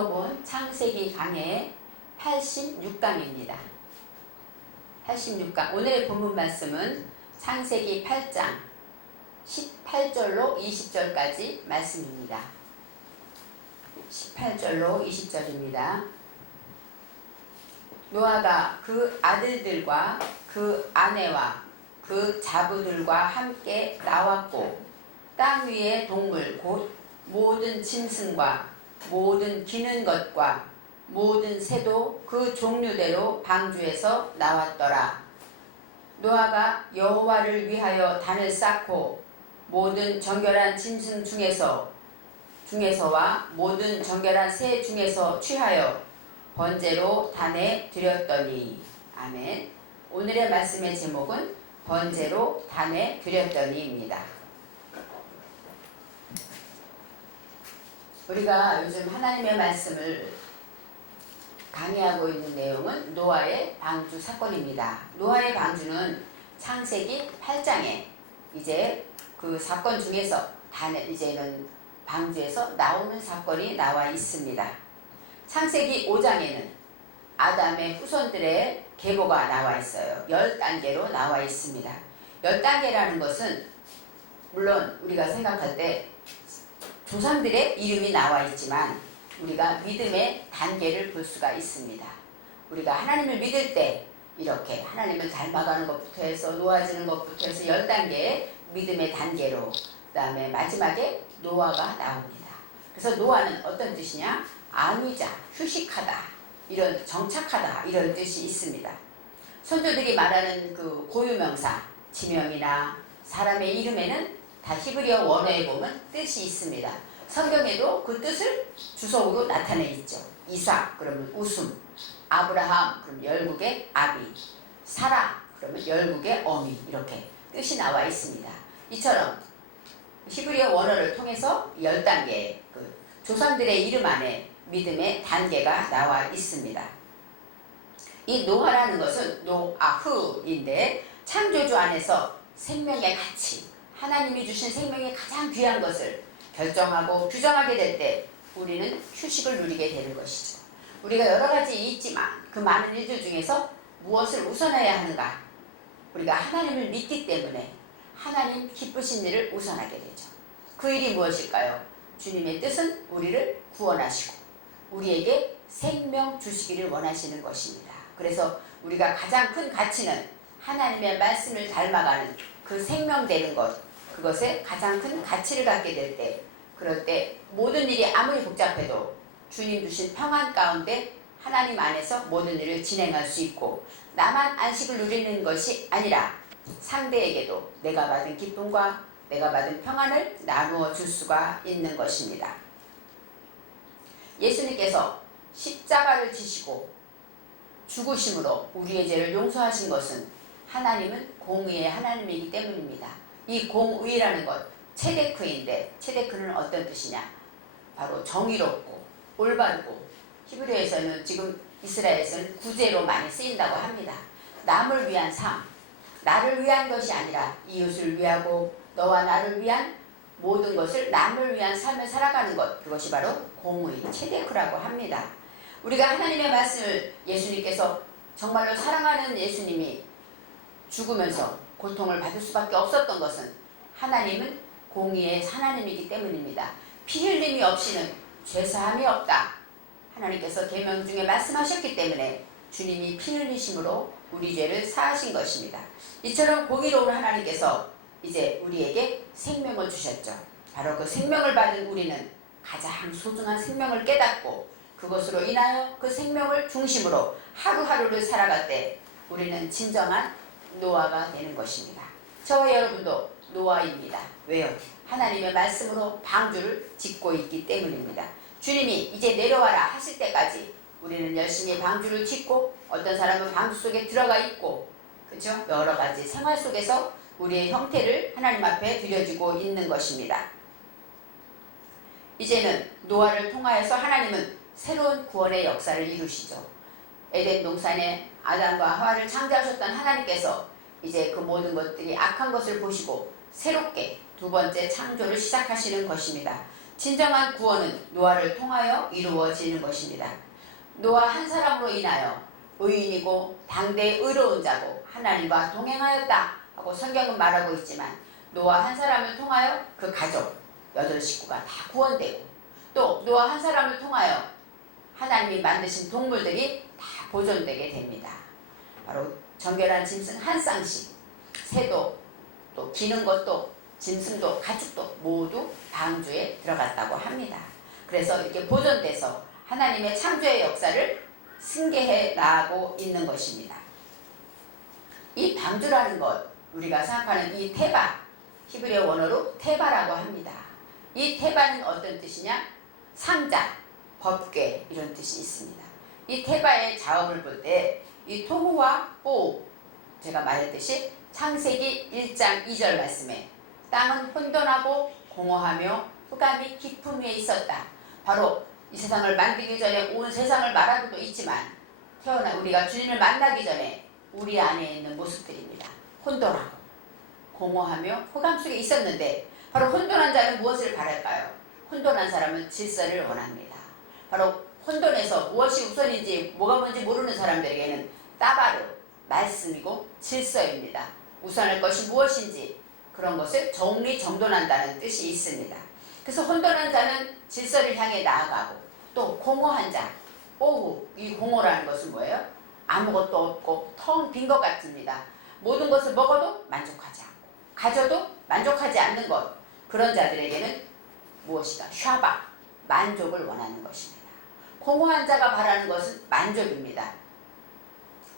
들어본 창세기 강의 86강입니다. 86강 오늘의 본문 말씀은 창세기 8장 18절로 20절까지 말씀입니다. 18절로 20절입니다. 노아가 그 아들들과 그 아내와 그 자부들과 함께 나왔고 땅 위의 동물 곧 모든 짐승과 모든 기는 것과 모든 새도 그 종류대로 방주에서 나왔더라. 노아가 여호와를 위하여 단을 쌓고 모든 정결한 짐승 중에서와 모든 정결한 새 중에서 취하여 번제로 단에 드렸더니. 아멘. 오늘의 말씀의 제목은 번제로 단에 드렸더니입니다. 우리가 요즘 하나님의 말씀을 강의하고 있는 내용은 노아의 방주 사건입니다. 노아의 방주는 창세기 8장에 이제 그 사건 중에서 이제는 방주에서 나오는 사건이 나와 있습니다. 창세기 5장에는 아담의 후손들의 계보가 나와 있어요. 10단계로 나와 있습니다. 10단계라는 것은 물론 우리가 생각할 때 조상들의 이름이 나와 있지만 우리가 믿음의 단계를 볼 수가 있습니다. 우리가 하나님을 믿을 때 이렇게 하나님을 닮아가는 것부터 해서 놓아지는 것부터 해서 10단계의 믿음의 단계로 그 다음에 마지막에 노아가 나옵니다. 그래서 노아는 어떤 뜻이냐? 안위자, 휴식하다, 이런 정착하다 이런 뜻이 있습니다. 선조들이 말하는 그 고유명사, 지명이나 사람의 이름에는 다 히브리어 원어에 보면 뜻이 있습니다. 성경에도 그 뜻을 주석으로 나타내 있죠. 이삭 그러면 웃음, 아브라함 그러면 열국의 아비, 사라 그러면 열국의 어미, 이렇게 뜻이 나와 있습니다. 이처럼 히브리어 원어를 통해서 10단계의 그 조상들의 이름 안에 믿음의 단계가 나와 있습니다. 이 노아라는 것은 노아흐인데 창조주 안에서 생명의 가치, 하나님이 주신 생명의 가장 귀한 것을 결정하고 규정하게 될 때 우리는 휴식을 누리게 되는 것이죠. 우리가 여러 가지 있지만 그 많은 일들 중에서 무엇을 우선해야 하는가? 우리가 하나님을 믿기 때문에 하나님 기쁘신 일을 우선하게 되죠. 그 일이 무엇일까요? 주님의 뜻은 우리를 구원하시고 우리에게 생명 주시기를 원하시는 것입니다. 그래서 우리가 가장 큰 가치는 하나님의 말씀을 닮아가는 그 생명 되는 것, 그것에 가장 큰 가치를 갖게 될 때, 그럴 때 모든 일이 아무리 복잡해도 주님 주신 평안 가운데 하나님 안에서 모든 일을 진행할 수 있고, 나만 안식을 누리는 것이 아니라 상대에게도 내가 받은 기쁨과 내가 받은 평안을 나누어 줄 수가 있는 것입니다. 예수님께서 십자가를 지시고 죽으심으로 우리의 죄를 용서하신 것은 하나님은 공의의 하나님이기 때문입니다. 이 공의라는 것, 체데크인데 체데크는 어떤 뜻이냐? 바로 정의롭고 올바르고, 히브리어에서는 지금 이스라엘에서는 구제로 많이 쓰인다고 합니다. 남을 위한 삶, 나를 위한 것이 아니라 이웃을 위하고 너와 나를 위한 모든 것을 남을 위한 삶을 살아가는 것, 그것이 바로 공의, 체데크라고 합니다. 우리가 하나님의 말씀을, 예수님께서 정말로 사랑하는 예수님이 죽으면서 고통을 받을 수밖에 없었던 것은 하나님은 공의의 하나님이기 때문입니다. 피 흘림이 없이는 죄사함이 없다. 하나님께서 계명 중에 말씀하셨기 때문에 주님이 피 흘리심으로 우리 죄를 사하신 것입니다. 이처럼 공의로운 하나님께서 이제 우리에게 생명을 주셨죠. 바로 그 생명을 받은 우리는 가장 소중한 생명을 깨닫고 그것으로 인하여 그 생명을 중심으로 하루하루를 살아갈 때 우리는 진정한 노아가 되는 것입니다. 저와 여러분도 노아입니다. 왜요? 하나님의 말씀으로 방주를 짓고 있기 때문입니다. 주님이 이제 내려와라 하실 때까지 우리는 열심히 방주를 짓고, 어떤 사람은 방주 속에 들어가 있고, 그렇죠? 여러 가지 생활 속에서 우리의 형태를 하나님 앞에 드려지고 있는 것입니다. 이제는 노아를 통하여서 하나님은 새로운 구원의 역사를 이루시죠. 에덴 동산에 아담과 하와를 창조하셨던 하나님께서 이제 그 모든 것들이 악한 것을 보시고 새롭게 두 번째 창조를 시작하시는 것입니다. 진정한 구원은 노아를 통하여 이루어지는 것입니다. 노아 한 사람으로 인하여 의인이고 당대의 의로운 자고 하나님과 동행하였다 하고 성경은 말하고 있지만 노아 한 사람을 통하여 그 가족 8식구가 다 구원되고 또 노아 한 사람을 통하여 하나님이 만드신 동물들이 다 보존되게 됩니다. 바로 정결한 짐승 한 쌍씩, 새도 또 기는 것도 짐승도 가축도 모두 방주에 들어갔다고 합니다. 그래서 이렇게 보존돼서 하나님의 창조의 역사를 승계해 나가고 있는 것입니다. 이 방주라는 것, 우리가 생각하는 이 테바, 히브리어 원어로 테바라고 합니다. 이 테바는 어떤 뜻이냐? 상자, 법궤 이런 뜻이 있습니다. 이 테바의 자업을 볼 때 이 토후와 뽀, 제가 말했듯이 창세기 1장 2절 말씀에 땅은 혼돈하고 공허하며 흑암이 깊음 위에 있었다. 바로 이 세상을 만들기 전에 온 세상을 말하고도 있지만 태어나 우리가 주님을 만나기 전에 우리 안에 있는 모습들입니다. 혼돈하고 공허하며 흑암 속에 있었는데 바로 혼돈한 자는 무엇을 바랄까요? 혼돈한 사람은 질서를 원합니다. 바로 혼돈에서 무엇이 우선인지 뭐가 뭔지 모르는 사람들에게는 따바르, 말씀이고 질서입니다. 우선할 것이 무엇인지 그런 것을 정리정돈한다는 뜻이 있습니다. 그래서 혼돈한 자는 질서를 향해 나아가고 또 공허한 자, 오후, 이 공허라는 것은 뭐예요? 아무것도 없고 텅 빈 것 같습니다. 모든 것을 먹어도 만족하지 않고 가져도 만족하지 않는 것, 그런 자들에게는 무엇이다? 샤바, 만족을 원하는 것입니다. 공허한 자가 바라는 것은 만족입니다.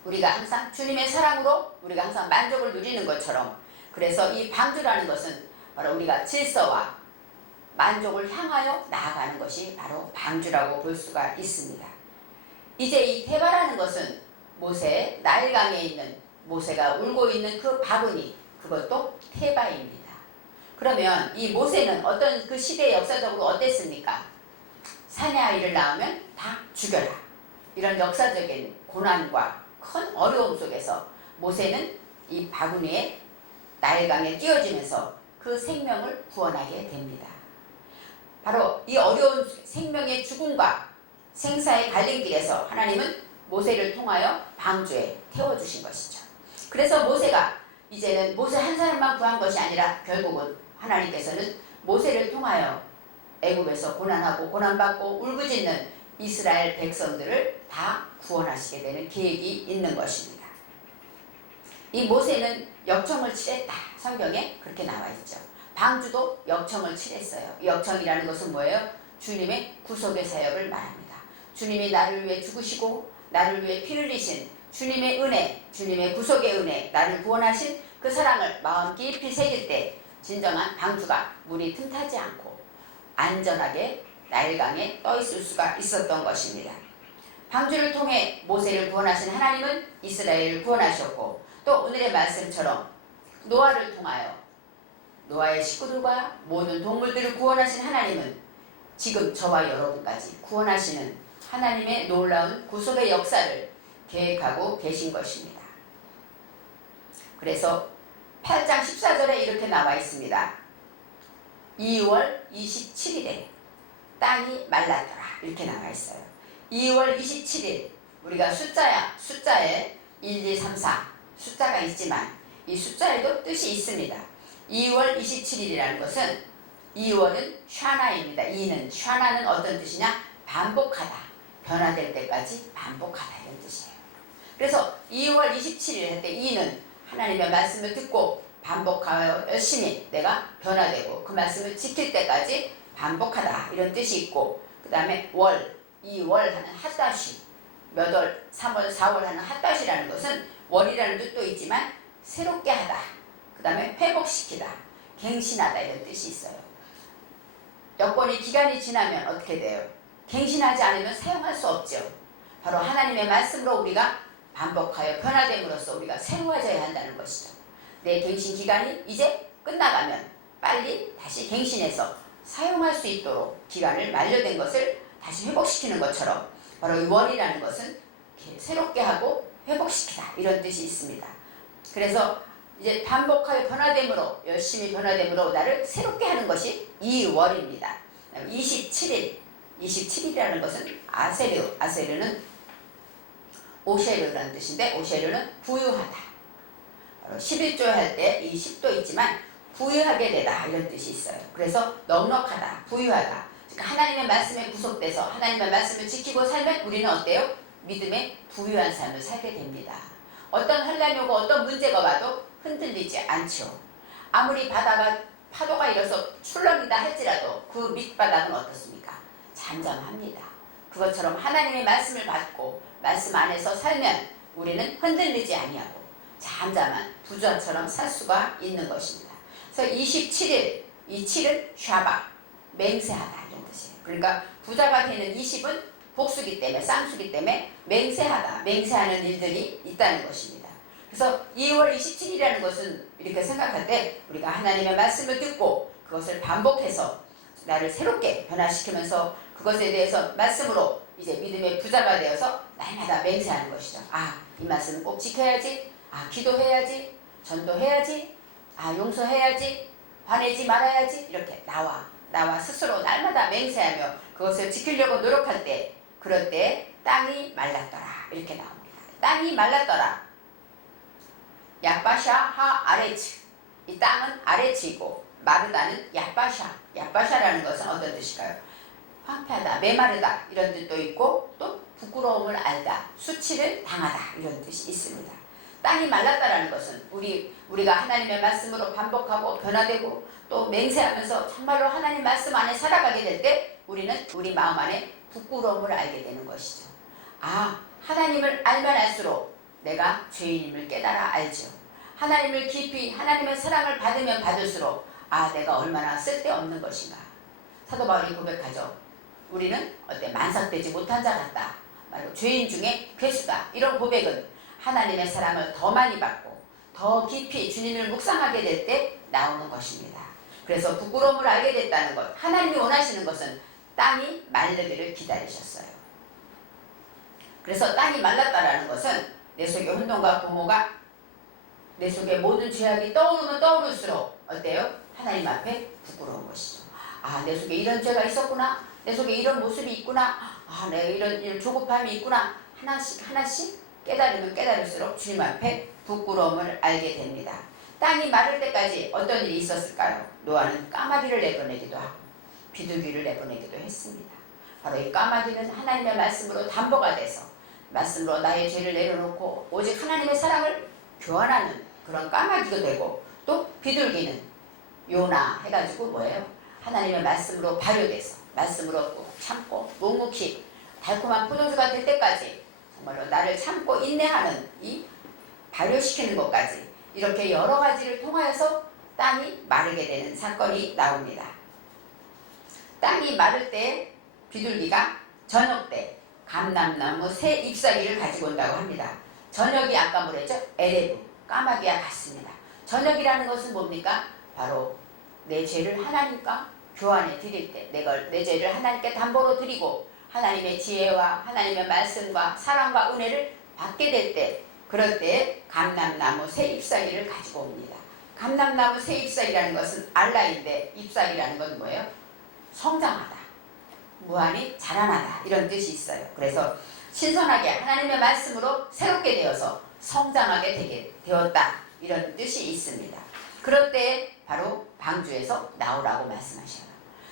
우리가 항상 주님의 사랑으로 우리가 항상 만족을 누리는 것처럼, 그래서 이 방주라는 것은 바로 우리가 질서와 만족을 향하여 나아가는 것이 바로 방주라고 볼 수가 있습니다. 이제 이 테바라는 것은 모세, 나일강에 있는 모세가 울고 있는 그 바구니, 그것도 테바입니다. 그러면 이 모세는 어떤 그 시대의 역사적으로 어땠습니까? 사내 아이를 낳으면 다 죽여라. 이런 역사적인 고난과 큰 어려움 속에서 모세는 이 바구니에 나일강에 띄워지면서 그 생명을 구원하게 됩니다. 바로 이 어려운 생명의 죽음과 생사의 갈림길에서 하나님은 모세를 통하여 방주에 태워주신 것이죠. 그래서 모세가 이제는 모세 한 사람만 구한 것이 아니라 결국은 하나님께서는 모세를 통하여 애굽에서 고난하고 고난받고 울부짖는 이스라엘 백성들을 다 구원하시게 되는 계획이 있는 것입니다. 이 모세는 역청을 치렀다. 성경에 그렇게 나와 있죠. 방주도 역청을 치렀어요. 역청이라는 것은 뭐예요? 주님의 구속의 사역을 말합니다. 주님이 나를 위해 죽으시고 나를 위해 피 흘리신 주님의 은혜, 주님의 구속의 은혜, 나를 구원하신 그 사랑을 마음 깊이 새길 때 진정한 방주가 물이 틈타지 않고 안전하게 나일강에 떠 있을 수가 있었던 것입니다. 방주를 통해 모세를 구원하신 하나님은 이스라엘을 구원하셨고, 또 오늘의 말씀처럼 노아를 통하여 노아의 식구들과 모든 동물들을 구원하신 하나님은 지금 저와 여러분까지 구원하시는 하나님의 놀라운 구속의 역사를 계획하고 계신 것입니다. 그래서 8장 14절에 이렇게 나와 있습니다. 2월 27일에 땅이 말랐더라. 이렇게 나와 있어요. 2월 27일, 우리가 숫자에 1, 2, 3, 4 숫자가 있지만 이 숫자에도 뜻이 있습니다. 2월 27일이라는 것은 2월은 샤나입니다. 2는 샤나는 어떤 뜻이냐? 반복하다, 변화될 때까지 반복하다 이런 뜻이에요. 그래서 2월 27일 할 때 2는 하나님의 말씀을 듣고 반복하여 열심히 내가 변화되고 그 말씀을 지킬 때까지 반복하다 이런 뜻이 있고, 그 다음에 월, 2월 하는 핫다시, 몇 월, 3월, 4월 하는 핫다시라는 것은 월이라는 뜻도 있지만 새롭게 하다, 그 다음에 회복시키다, 갱신하다 이런 뜻이 있어요. 여건이 기간이 지나면 어떻게 돼요? 갱신하지 않으면 사용할 수 없죠. 바로 하나님의 말씀으로 우리가 반복하여 변화됨으로써 우리가 새로워져야 한다는 것이죠. 내 갱신 기간이 이제 끝나가면 빨리 다시 갱신해서 사용할 수 있도록 기간을 만료된 것을 다시 회복시키는 것처럼 바로 이 월이라는 것은 새롭게 하고 회복시키다 이런 뜻이 있습니다. 그래서 이제 반복하여 변화됨으로, 열심히 변화됨으로 나를 새롭게 하는 것이 이 월입니다. 27일. 27일이라는 것은 아세르. 아세르는 오쉐르라는 뜻인데 오쉐르는 부유하다. 11조 할 때 이 10도 있지만 부유하게 되다 이런 뜻이 있어요. 그래서 넉넉하다, 부유하다. 그러니까 하나님의 말씀에 구속돼서 하나님의 말씀을 지키고 살면 우리는 어때요? 믿음의 부유한 삶을 살게 됩니다. 어떤 환란이 오고 어떤 문제가 와도 흔들리지 않죠. 아무리 바다가 파도가 일어서 출렁이다 할지라도 그 밑바닥은 어떻습니까? 잠잠합니다. 그것처럼 하나님의 말씀을 받고 말씀 안에서 살면 우리는 흔들리지 아니하고 잠잠한 부자처럼 살 수가 있는 것입니다. 그래서 27일, 이 7은 샤바, 맹세하다 이런 뜻이에요. 그러니까 부자가 되는 20은 복수기 때문에, 쌍수기 때문에 맹세하다, 맹세하는 일들이 있다는 것입니다. 그래서 2월 27일이라는 것은 이렇게 생각할 때 우리가 하나님의 말씀을 듣고 그것을 반복해서 나를 새롭게 변화시키면서 그것에 대해서 말씀으로 이제 믿음의 부자가 되어서 날마다 맹세하는 것이죠. 아, 이 말씀은 꼭 지켜야지. 아, 기도해야지. 전도해야지. 아, 용서해야지. 화내지 말아야지. 이렇게 나와 스스로 날마다 맹세하며 그것을 지키려고 노력할 때, 그럴 때 땅이 말랐더라 이렇게 나옵니다. 땅이 말랐더라. 야바샤 하 아레츠. 이 땅은 아레츠이고 마르다는 야바샤. 야바샤라는 것은 어떤 뜻일까요? 황폐하다, 메마르다 이런 뜻도 있고 또 부끄러움을 알다, 수치를 당하다 이런 뜻이 있습니다. 땅이 말랐다라는 것은 우리가 하나님의 말씀으로 반복하고 변화되고 또 맹세하면서 정말로 하나님 말씀 안에 살아가게 될 때 우리는 우리 마음 안에 부끄러움을 알게 되는 것이죠. 아, 하나님을 알면 알수록 내가 죄인임을 깨달아 알죠. 하나님을 깊이 하나님의 사랑을 받으면 받을수록 아, 내가 얼마나 쓸데없는 것인가. 사도 바울이 고백하죠. 우리는 만삭되지 못한 자 같다. 말로 죄인 중에 괴수다. 이런 고백은 하나님의 사랑을 더 많이 받고 더 깊이 주님을 묵상하게 될 때 나오는 것입니다. 그래서 부끄러움을 알게 됐다는 것. 하나님이 원하시는 것은 땅이 마르기를 기다리셨어요. 그래서 땅이 말랐다라는 것은 내 속에 혼돈과 공허가 내 속에 모든 죄악이 떠오르면 떠오를수록 어때요? 하나님 앞에 부끄러운 것이죠. 아, 내 속에 이런 죄가 있었구나. 내 속에 이런 모습이 있구나. 아, 내가 이런 조급함이 있구나. 하나씩 깨달으면 깨달을수록 주님 앞에 부끄러움을 알게 됩니다. 땅이 마를 때까지 어떤 일이 있었을까요? 노아는 까마귀를 내보내기도 하고 비둘기를 내보내기도 했습니다. 바로 이 까마귀는 하나님의 말씀으로 담보가 돼서 말씀으로 나의 죄를 내려놓고 오직 하나님의 사랑을 교환하는 그런 까마귀가 되고 또 비둘기는 요나 해가지고 뭐예요? 하나님의 말씀으로 발효돼서 말씀으로 꼭 참고 묵묵히 달콤한 포도주가 될 때까지 정말로 나를 참고 인내하는 이 발효시키는 것까지 이렇게 여러 가지를 통하여서 땅이 마르게 되는 사건이 나옵니다. 땅이 마를 때 비둘기가 저녁 때 감람나무 새 잎사귀를 가지고 온다고 합니다. 저녁이 아까 뭐랬죠? 에레브, 까마귀와 같습니다. 저녁이라는 것은 뭡니까? 바로 내 죄를 하나님과 교환해 드릴 때 내 죄를 하나님께 담보로 드리고 하나님의 지혜와 하나님의 말씀과 사랑과 은혜를 받게 될 때 그럴 때 감람나무 새 잎사귀를 가지고 옵니다. 감람나무 새 잎사귀라는 것은 알라인데 잎사귀라는 건 뭐예요? 성장하다, 무한히 자라나다 이런 뜻이 있어요. 그래서 신선하게 하나님의 말씀으로 새롭게 되어서 성장하게 되게 되었다 이런 뜻이 있습니다. 그럴 때 바로 방주에서 나오라고 말씀하셔요.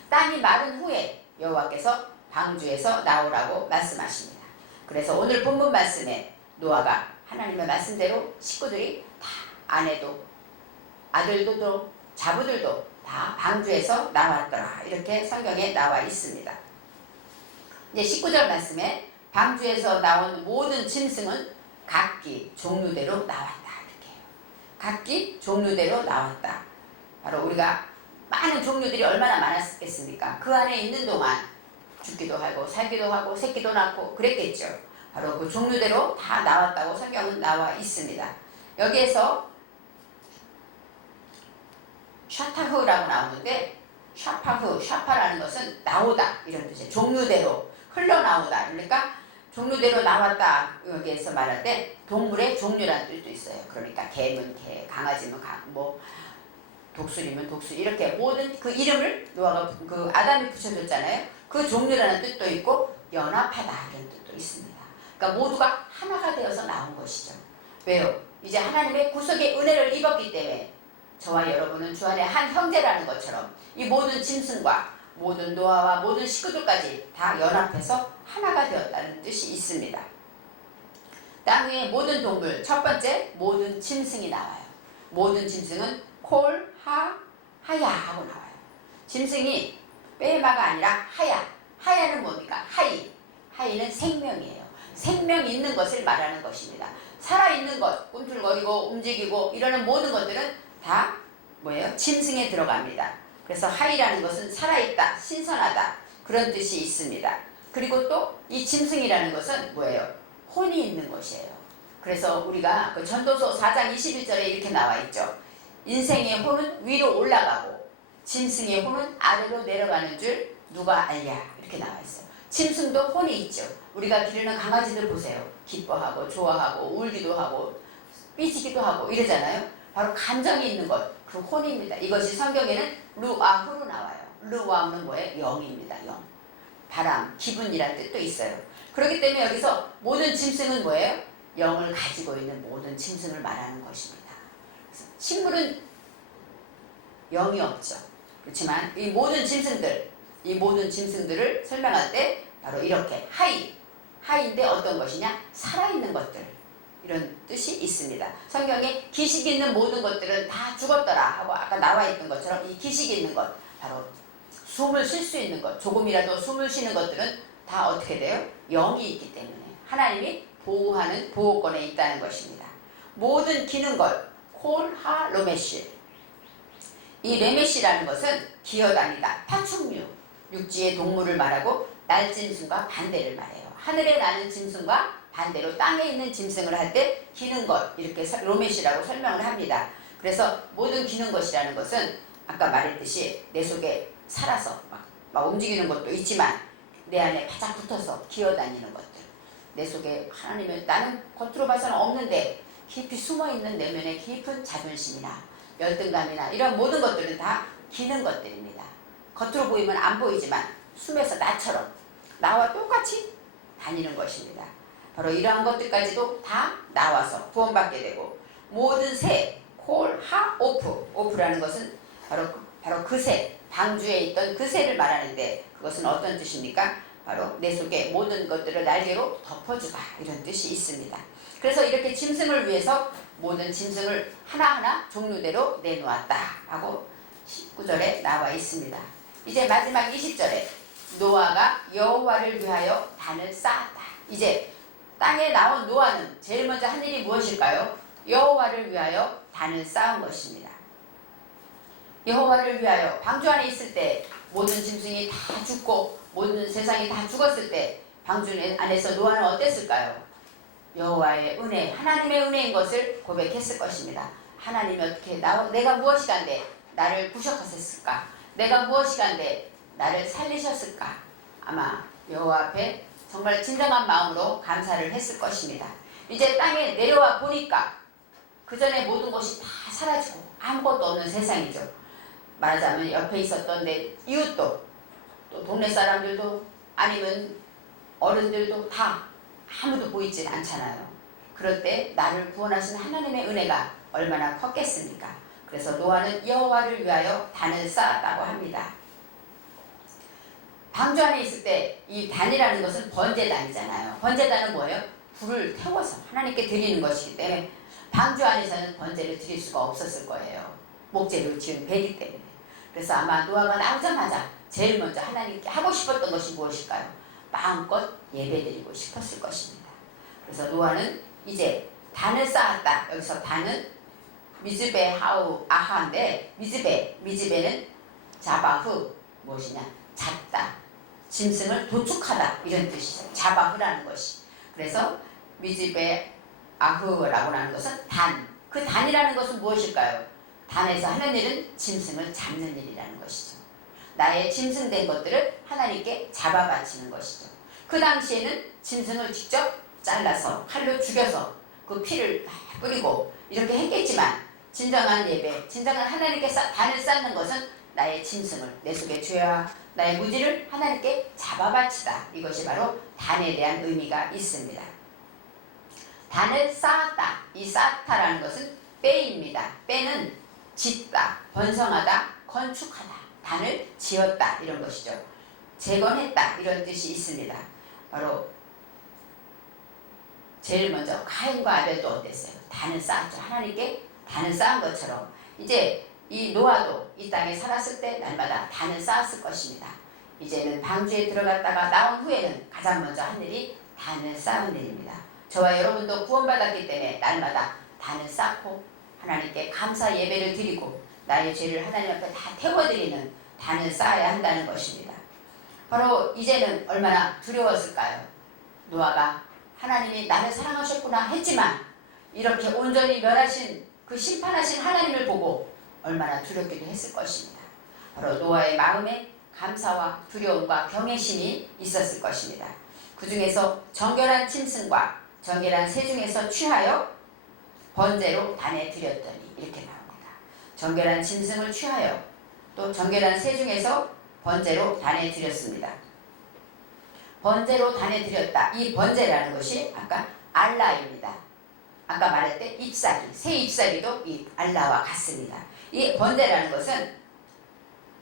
땅이 마른 후에 여호와께서 방주에서 나오라고 말씀하십니다. 그래서 오늘 본문 말씀에 노아가 하나님의 말씀대로 식구들이 다 아내도 아들도 자부들도 다 방주에서 나왔더라 이렇게 성경에 나와 있습니다. 이제 19절 말씀에 방주에서 나온 모든 짐승은 각기 종류대로 나왔다 이렇게 해요. 각기 종류대로 나왔다. 바로 우리가 많은 종류들이 얼마나 많았겠습니까? 그 안에 있는 동안 죽기도 하고 살기도 하고 새끼도 낳고 그랬겠죠. 바로 그 종류대로 다 나왔다고 성경은 나와 있습니다. 여기에서 샤타흐라고 나오는데 샤파라는 것은 나오다 이런 뜻이에요. 종류대로 흘러나오다. 그러니까 종류대로 나왔다. 여기에서 말할 때 동물의 종류라는 뜻도 있어요. 그러니까 개면 개, 강아지면 독수리면 독수리 이렇게 모든 그 이름을 노아가 그 아담이 붙여줬잖아요. 그 종류라는 뜻도 있고 연합하다 이런 뜻도 있습니다. 그러니까 모두가 하나가 되어서 나온 것이죠. 왜요? 이제 하나님의 구속의 은혜를 입었기 때문에 저와 여러분은 주 안에 한 형제라는 것처럼 이 모든 짐승과 모든 노아와 모든 식구들까지 다 연합해서 하나가 되었다는 뜻이 있습니다. 땅 위의 모든 동물, 첫 번째 모든 짐승이 나와요. 모든 짐승은 콜, 하야 하고 나와요. 짐승이 빼마가 아니라 하야. 하야는 뭡니까? 하이는 생명이에요. 생명 있는 것을 말하는 것입니다. 살아있는 것, 꿈틀거리고 움직이고 이러는 모든 것들은 다 뭐예요? 짐승에 들어갑니다. 그래서 하이라는 것은 살아있다, 신선하다 그런 뜻이 있습니다. 그리고 또 이 짐승이라는 것은 뭐예요? 혼이 있는 것이에요. 그래서 우리가 그 전도서 4장 21절에 이렇게 나와 있죠. 인생의 혼은 위로 올라가고 짐승의 혼은 아래로 내려가는 줄 누가 알랴 이렇게 나와 있어요. 짐승도 혼이 있죠. 우리가 기르는 강아지들 보세요. 기뻐하고 좋아하고 울기도 하고 삐지기도 하고 이러잖아요. 바로 감정이 있는 것, 그 혼입니다. 이것이 성경에는 루아후로 나와요. 루아후는 뭐예요? 영입니다. 영. 바람, 기분이라는 뜻도 있어요. 그렇기 때문에 여기서 모든 짐승은 뭐예요? 영을 가지고 있는 모든 짐승을 말하는 것입니다. 식물은 영이 없죠. 그렇지만 이 모든 짐승들을 설명할 때 바로 이렇게 하이인데 어떤 것이냐? 살아있는 것들 이런 뜻이 있습니다. 성경에 기식 있는 모든 것들은 다 죽었더라 하고 아까 나와 있던 것처럼 이 기식 있는 것 바로 숨을 쉴 수 있는 것 조금이라도 숨을 쉬는 것들은 다 어떻게 돼요? 영이 있기 때문에 하나님이 보호하는 보호권에 있다는 것입니다. 모든 기는 것 콜, 하, 로메시 이 레메시라는 것은 기어다니다 파충류 육지의 동물을 말하고 날짐승과 반대를 말해요. 하늘에 나는 짐승과 반대로 땅에 있는 짐승을 할 때 기는 것 이렇게 로메시라고 설명을 합니다. 그래서 모든 기는 것이라는 것은 아까 말했듯이 내 속에 살아서 막 움직이는 것도 있지만 내 안에 바짝 붙어서 기어다니는 것들 내 속에 하나님은 나는 겉으로 봐서는 없는데 깊이 숨어있는 내면의 깊은 자존심이나 열등감이나 이런 모든 것들은 다 기는 것들입니다. 겉으로 보이면 안 보이지만 숨에서 나처럼 나와 똑같이 다니는 것입니다. 바로 이러한 것들까지도 다 나와서 구원받게 되고 모든 새, 콜, 하, 오프라는 것은 바로 그 새, 방주에 있던 그 새를 말하는데 그것은 어떤 뜻입니까? 바로 내 속에 모든 것들을 날개로 덮어주다 이런 뜻이 있습니다. 그래서 이렇게 짐승을 위해서 모든 짐승을 하나하나 종류대로 내놓았다 하고 19절에 나와 있습니다. 이제 마지막 20절에 노아가 여호와를 위하여 단을 쌓았다. 이제 땅에 나온 노아는 제일 먼저 한 일이 무엇일까요? 여호와를 위하여 단을 쌓은 것입니다. 여호와를 위하여 방주 안에 있을 때 모든 짐승이 다 죽고 모든 세상이 다 죽었을 때 방주 안에서 노아는 어땠을까요? 여호와의 은혜, 하나님의 은혜인 것을 고백했을 것입니다. 하나님이 어떻게 내가 무엇이간데 나를 구속하셨을까? 내가 무엇이간데 나를 살리셨을까? 아마 여호와 앞에 정말 진정한 마음으로 감사를 했을 것입니다. 이제 땅에 내려와 보니까 그 전에 모든 것이 다 사라지고 아무것도 없는 세상이죠. 말하자면 옆에 있었던 내 이웃도 또 동네 사람들도 아니면 어른들도 다 아무도 보이질 않잖아요. 그럴 때 나를 구원하신 하나님의 은혜가 얼마나 컸겠습니까? 그래서 노아는 여호와를 위하여 단을 쌓았다고 합니다. 방주 안에 있을 때 이 단이라는 것은 번제단이잖아요. 번제단은 뭐예요? 불을 태워서 하나님께 드리는 것이기 때문에 방주 안에서는 번제를 드릴 수가 없었을 거예요. 목재로 지은 배기 때문에. 그래서 아마 노아가 나오자마자 제일 먼저 하나님께 하고 싶었던 것이 무엇일까요? 마음껏 예배드리고 싶었을 것입니다. 그래서 노아는 이제 단을 쌓았다. 여기서 단은 미즈베 하우 아하인데 미즈베는 자바흐 무엇이냐? 잣다. 짐승을 도축하다 이런 뜻이죠. 자바흐라는 것이. 그래서 미즈베 아흐라고 하는 것은 단. 그 단이라는 것은 무엇일까요? 단에서 하는 일은 짐승을 잡는 일이라는 것이죠. 나의 짐승된 것들을 하나님께 잡아 바치는 것이죠. 그 당시에는 짐승을 직접 잘라서 칼로 죽여서 그 피를 뿌리고 이렇게 했겠지만 진정한 예배, 진정한 하나님께 단을 쌓는 것은 나의 짐승을, 내 속의 죄와 나의 무지를 하나님께 잡아바치다. 이것이 바로 단에 대한 의미가 있습니다. 단을 쌓았다. 이 쌓다라는 것은 빼입니다. 빼는 짓다, 번성하다, 건축하다, 단을 지었다 이런 것이죠. 재건했다 이런 뜻이 있습니다. 바로 제일 먼저 가인과 아벨도 어땠어요? 단을 쌓았죠. 하나님께 단을 쌓은 것처럼 이제 이 노아도 이 땅에 살았을 때 날마다 단을 쌓았을 것입니다. 이제는 방주에 들어갔다가 나온 후에는 가장 먼저 한 일이 단을 쌓은 일입니다. 저와 여러분도 구원받았기 때문에 날마다 단을 쌓고 하나님께 감사 예배를 드리고 나의 죄를 하나님 앞에 다 태워드리는 단을 쌓아야 한다는 것입니다. 바로 이제는 얼마나 두려웠을까요? 노아가 하나님이 나를 사랑하셨구나 했지만 이렇게 온전히 멸하신 그 심판하신 하나님을 보고 얼마나 두렵기도 했을 것입니다. 바로 노아의 마음에 감사와 두려움과 경외심이 있었을 것입니다. 그 중에서 정결한 짐승과 정결한 새 중에서 취하여 번제로 단에 드렸더니 이렇게 나옵니다. 정결한 짐승을 취하여 또 정결한 새 중에서 번제로 단에 드렸습니다. 번제로 단에 드렸다. 이 번제라는 것이 아까 알라입니다. 아까 말할 때 잎사귀, 새 잎사귀도 이 알라와 같습니다. 이 번제라는 것은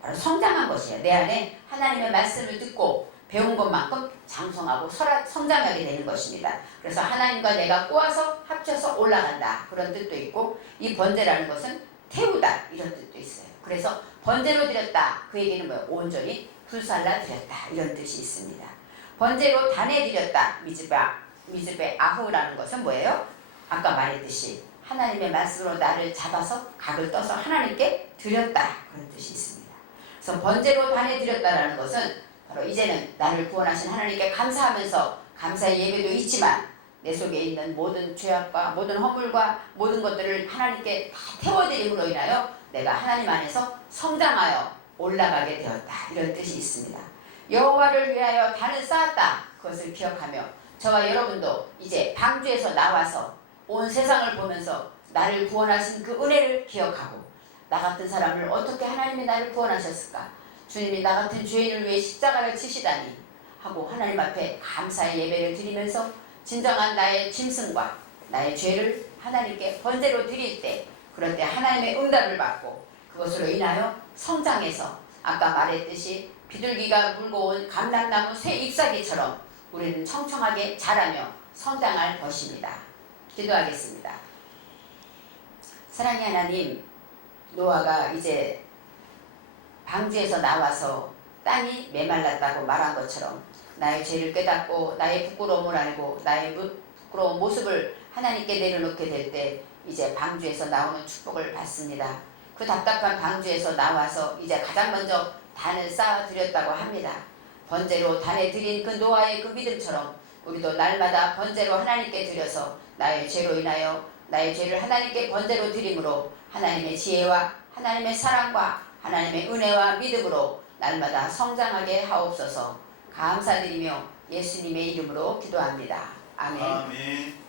바로 성장한 것이에요. 내 안에 하나님의 말씀을 듣고 배운 것만큼 장성하고 성장하게 되는 것입니다. 그래서 하나님과 내가 꼬아서 합쳐서 올라간다. 그런 뜻도 있고 이 번제라는 것은 태우다 이런 뜻도 있어요. 그래서 번제로 드렸다. 그 얘기는 뭐예요? 온전히 불살라 드렸다. 이런 뜻이 있습니다. 번제로 단에 드렸다. 미즈베 아후라는 것은 뭐예요? 아까 말했듯이 하나님의 말씀으로 나를 잡아서 각을 떠서 하나님께 드렸다. 그런 뜻이 있습니다. 그래서 번제로 단에 드렸다라는 것은 바로 이제는 나를 구원하신 하나님께 감사하면서 감사의 예배도 있지만 내 속에 있는 모든 죄악과 모든 허물과 모든 것들을 하나님께 다 태워드림으로 인하여 내가 하나님 안에서 성장하여 올라가게 되었다. 이런 뜻이 있습니다. 여호와를 위하여 단을 쌓았다. 그것을 기억하며 저와 여러분도 이제 방주에서 나와서 온 세상을 보면서 나를 구원하신 그 은혜를 기억하고 나 같은 사람을 어떻게 하나님이 나를 구원하셨을까? 주님이 나 같은 죄인을 위해 십자가를 치시다니 하고 하나님 앞에 감사의 예배를 드리면서 진정한 나의 짐승과 나의 죄를 하나님께 번제로 드릴 때 그럴 때 하나님의 응답을 받고 그것으로 인하여 성장해서 아까 말했듯이 비둘기가 물고 온 감람나무 새 잎사귀처럼 우리는 청청하게 자라며 성장할 것입니다. 기도하겠습니다. 사랑의 하나님, 노아가 이제 방주에서 나와서 땅이 메말랐다고 말한 것처럼 나의 죄를 깨닫고 나의 부끄러움을 알고 나의 부끄러운 모습을 하나님께 내려놓게 될 때 이제 방주에서 나오는 축복을 받습니다. 그 답답한 방주에서 나와서 이제 가장 먼저 단을 쌓아드렸다고 합니다. 번제로 단에 드린 그 노아의 그 믿음처럼 우리도 날마다 번제로 하나님께 드려서 나의 죄로 인하여 나의 죄를 하나님께 번제로 드림으로 하나님의 지혜와 하나님의 사랑과 하나님의 은혜와 믿음으로 날마다 성장하게 하옵소서. 감사드리며 예수님의 이름으로 기도합니다. 아멘. 아멘.